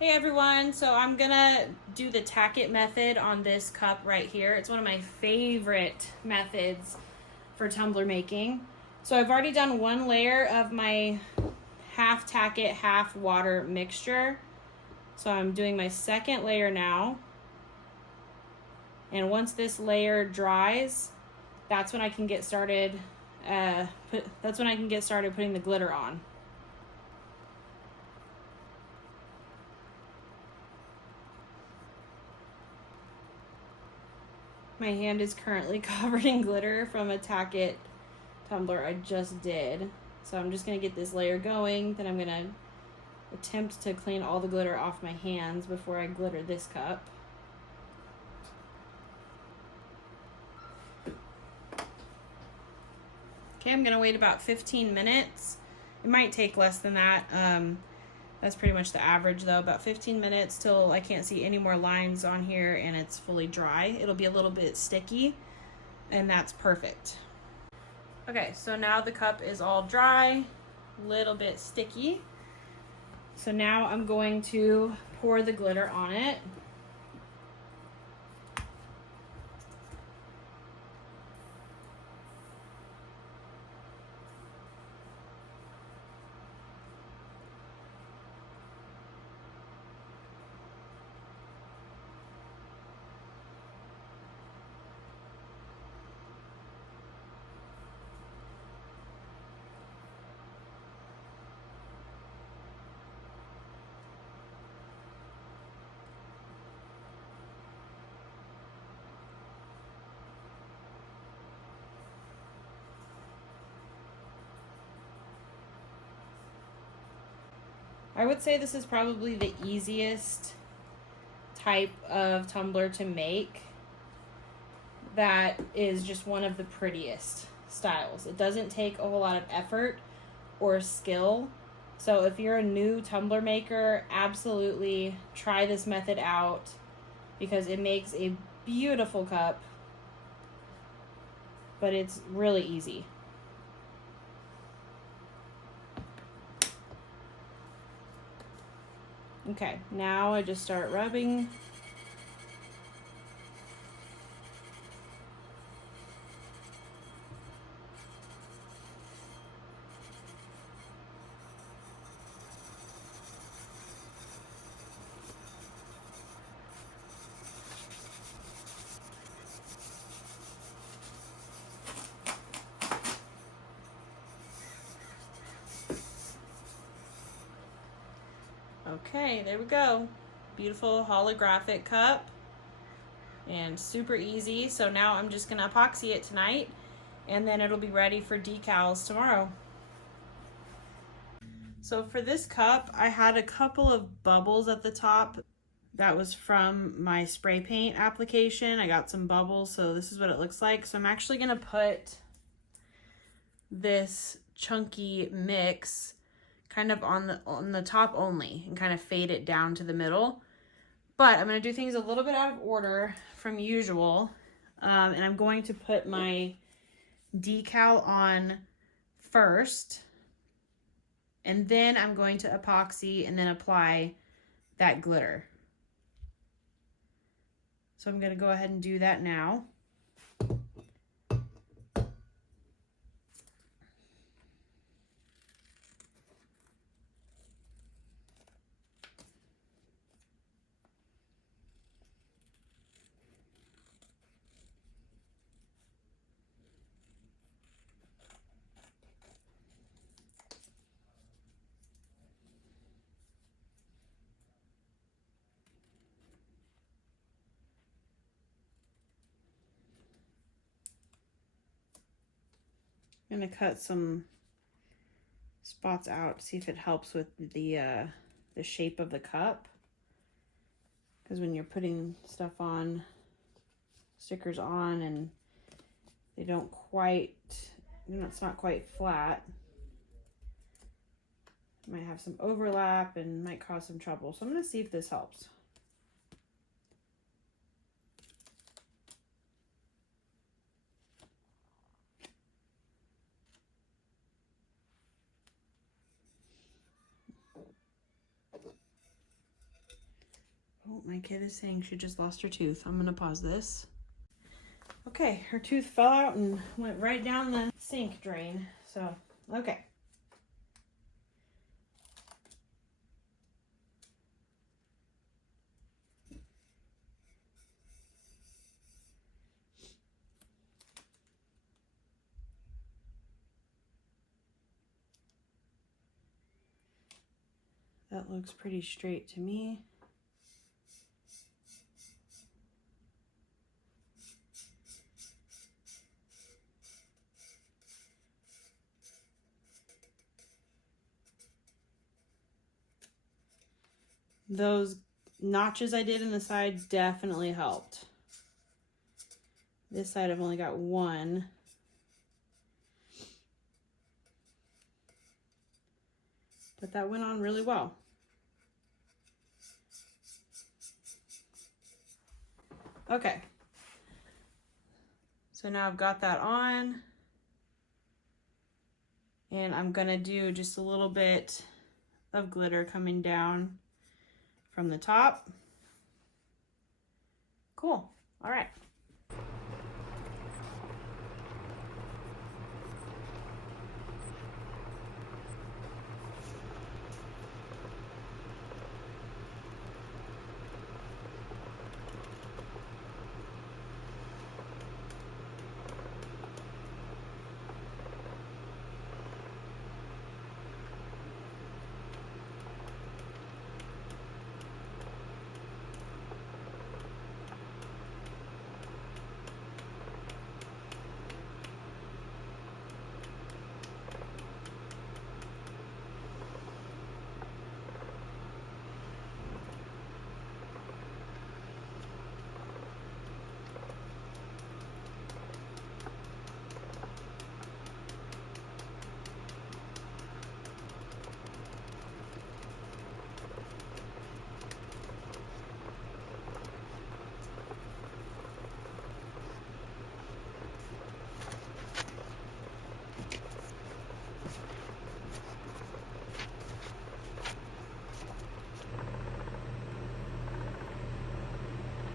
Hey everyone, so I'm gonna do the tack it method on this cup right here. It's one of my favorite methods for tumbler making. So I've already done one layer of my half tack it, half water mixture. So I'm doing my second layer now. And once this layer dries, that's when I can get started putting the glitter on. My hand is currently covered in glitter from a Tack It tumbler I just did. So I'm just going to get this layer going. Then I'm going to attempt to clean all the glitter off my hands before I glitter this cup. Okay, I'm going to wait about 15 minutes. It might take less than that. That's pretty much the average though, about 15 minutes till I can't see any more lines on here and it's fully dry. It'll be a little bit sticky and that's perfect. Okay, so now the cup is all dry, a little bit sticky. So now I'm going to pour the glitter on it. I would say this is probably the easiest type of tumbler to make that is just one of the prettiest styles. It doesn't take a whole lot of effort or skill. So if you're a new tumbler maker, absolutely try this method out because it makes a beautiful cup, but it's really easy. Okay, now I just start rubbing. Okay, there we go. Beautiful holographic cup and super easy. So now I'm just gonna epoxy it tonight and then it'll be ready for decals tomorrow. So for this cup, I had a couple of bubbles at the top. That was from my spray paint application. I got some bubbles, so this is what it looks like. So I'm actually gonna put this chunky mix kind of on the top only and kind of fade it down to the middle. But I'm going to do things a little bit out of order from usual. And I'm going to put my decal on first. And then I'm going to epoxy and then apply that glitter. So I'm going to go ahead and do that now. I'm going to cut some spots out to see if it helps with the shape of the cup. Because when you're putting stuff on, stickers on, and they don't quite, it's not quite flat, it might have some overlap and might cause some trouble. So I'm going to see if this helps. my kid is saying she just lost her tooth. I'm gonna pause this. Okay, her tooth fell out and went right down the sink drain. So, okay. That looks pretty straight to me. Those notches I did in the side definitely helped. This side I've only got one. But that went on really well. Okay. So now I've got that on. And I'm gonna do just a little bit of glitter coming down from the top. Cool. All right.